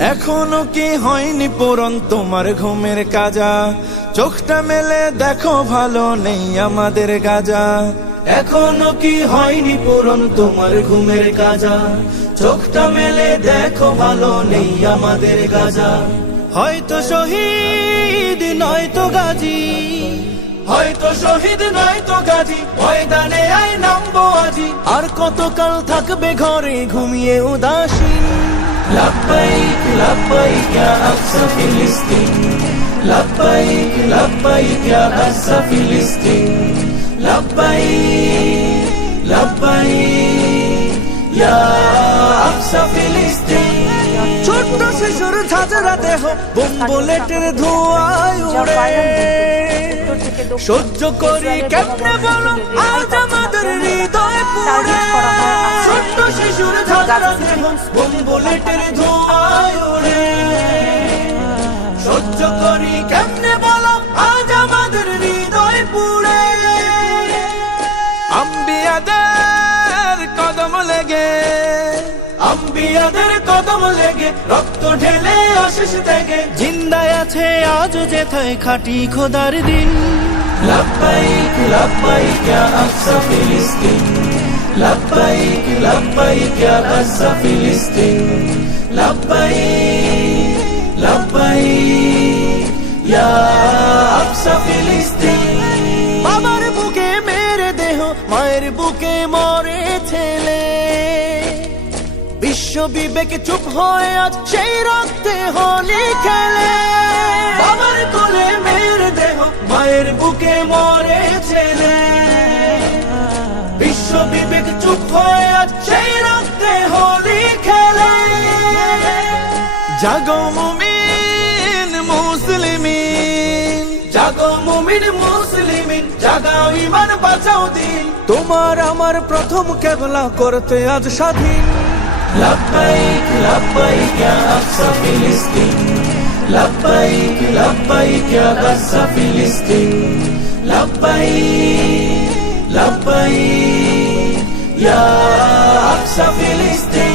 এখনও কি হয়নি পূরণ তোমার ঘুমের কাজা? চোখটা মেলে দেখো ভালো নেই আমাদের গাজা। এখনও কি হয়নি পূরণ তোমার ঘুমের কাজা? চোখটা মেলে দেখো ভালো নেই আমাদের গাজা। হয়তো শহীদ, নয়তো গাজী। হয়তো শহীদ নয়তো গাজী ময়দানে আয় নামবো আজি আর কতকাল থাকবে ঘরে ঘুমিয়ে উদাসীন لبيك لبيك يا أقصى فلسطين لبيك لبيك يا أقصى فلسطين لبيك لبيك يا أقصى فلسطين ছোট্ট শিশুর ঝাঁঝরা দেহ বোম বুলেটের ধোঁয়ায় উড়ে সহ্য করি কেমনে বলো? আজ আমাদের হৃদয় পুড়ে। ছোট্ট শিশুর দেহ বোম বুলেটের ধোঁয়ায় উড়ে। সহ্য করি কেমনে বলো? আজ আমাদের হৃদয় পুড়ে। আম্বিয়াদের কদম লেগে আম্বিয়াদের কদম লেগে রক্ত ঢেলে আশিস থেকে জিন্দায় আছে আজ যেথায় খাটি খোদার দিন। لبيك لبيك يا أقصى فلسطين لبيك لبيك يا أقصى فلسطين لبيك لبيك يا أقصى فلسطين বাবার বুকে মেরে দেহ মায়ের বুকে মরে ছেলে বিশ্ব বিবেক চুপ হয়ে আজ সেই রক্তে বুকে মরেছে রে বিশ্ব বিবেক চুপ হয়ে আছে রক্তে হোলি খেলে। জাগো মুমিন মুসলিমিন। জাগো মুমিন মুসলিমিন জাগাও ইমান বাঁচাও দিন। তোমার আমার প্রথম কেবলা করতে আজ স্বাধীন। লাভ পাই লাভ পাই ক্যা আফসা ফিলিস্তিন। لبيك لبيك يا أقصى فلسطين لبيك لبيك يا أقصى فلسطين